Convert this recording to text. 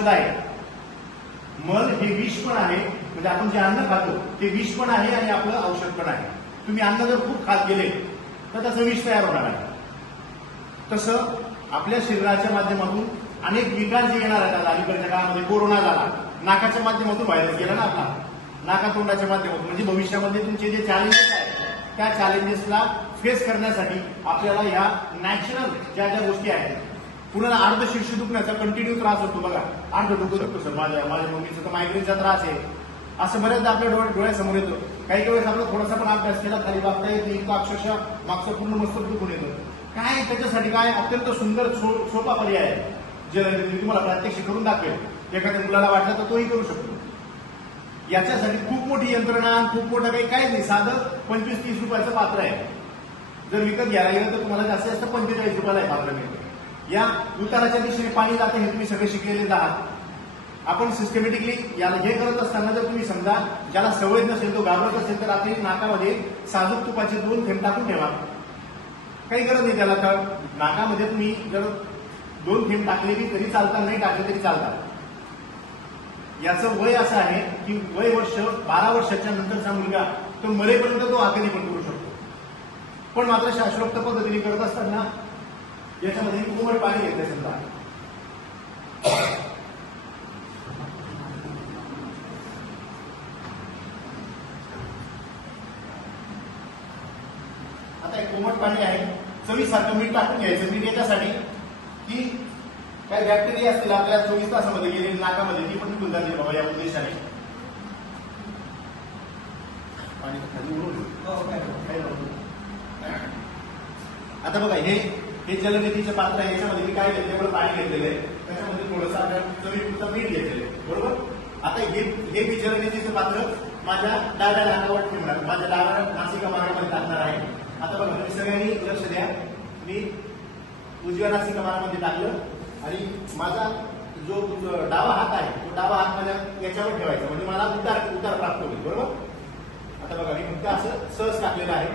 औषध आहे मल हे विष पण आहे म्हणजे आपण जे अन्न खातो ते विष पण आहे आणि आपलं औषध पण आहे. तुम्ही अन्न जर खूप खात गेले तर त्याचं विष तयार होणार आहे. तसं आपल्या शरीराच्या माध्यमातून अनेक विकार जे येणार आहेत अलीकडच्या काळामध्ये कोरोना झाला नाकाच्या माध्यमातून व्हायरस गेला ना आपला. नाका तोंडाच्या माध्यमातून म्हणजे भविष्यामध्ये तुमचे जे चॅलेंजेस आहेत त्या चॅलेंजेसला फेस करण्यासाठी आपल्याला ह्या नॅचरल ज्या ज्या गोष्टी आहेत पुन्हा अर्ध शीर्ष दुखण्याचा कंटिन्यू त्रास होतो बघा. अर्ध डोकं दुखतो सर माझ्या माझ्या मम्मीचा तर मायग्रेनचा त्रास आहे. असं बऱ्याचदा आपल्या डोळ्या डोळ्यासमोर येतो. काही काही वेळेस आपला थोडासा पण अभ्यास केला खाली बघता येत नाही अक्षरशः मागचं पूर्ण मस्त दुखून येतं. काय त्याच्यासाठी काय अत्यंत सुंदर सो- सोपा पर्याय आहे. जे मी तुम्हाला प्रात्यक्षिक करून दाखवेल एखाद्या मुलाला वाटलं तर तोही करू शकतो. याच्यासाठी खूप मोठी यंत्रणा खूप मोठं काही काहीच नाही. साधं पंचवीस तीस रुपयाचं पात्र आहे. जर विकत घ्यायला गेलं तर तुम्हाला जास्तीत जास्त पंचेचाळीस रुपयाला आहे पात्र मिळतं. या उताराच्या दिशेने पाणी जाते हे तुम्ही सगळे शिकलेले आहात. आपण सिस्टमॅटिकली याला हे करत असताना जर तुम्ही समजा ज्याला सवय नसेल तो घाबरत असेल तर रात्री नाकामध्ये साजूक तुपाचे दोन थेंब टाकून ठेवा. काही गरज नाही त्याला तर नाकामध्ये तुम्ही जर दोन थेंब टाकले की तरी चालतात नाही टाकले तरी चालतात. याचं वय असं आहे की वय वर्ष बारा वर्षाच्या नंतरचा मुलगा तो मरेपर्यंत तो आखणी पण करू शकतो. पण मात्र शास्त्रोक्त पद्धतीने करत असताना याच्यामध्ये कोमट पाणी येते समजा आता एक कोमट पाणी आहे चवीसारखं मीठ टाकून घ्यायचं मीठ याच्यासाठी की काही बॅक्टेरिया असतील आपल्या चोवीस तासामध्ये गेलेली नाकामध्ये ती पण निघून जाते बाबा या उद्देशाने पाणी खाली उडून. काही नको. आता बघा हे हे जलनिधीचे पात्र आहे याच्यामध्ये मी काय घेतलं पाणी घेतलेलं आहे. त्याच्यामध्ये थोडंसं आपल्या चवीपुरतं मीठ घेतलेलं आहे. बरोबर? आता हे हे मी जलनिधीचं पात्र माझ्या डाव्या नाकावर ठेवणार. माझ्या डाव्या नासिका मार्गामध्ये टाकणार आहे. आता बघा तुम्ही सगळ्यांनी लक्ष द्या. मी उजव्या नासिका मार्गामध्ये टाकलं आणि माझा जो डावा हात आहे तो डावा हात माझ्या याच्यावर ठेवायचा. म्हणजे मला उतार उतार प्राप्त होईल. बरोबर? आता बघा मी फक्त असं सहज टाकलेलं आहे.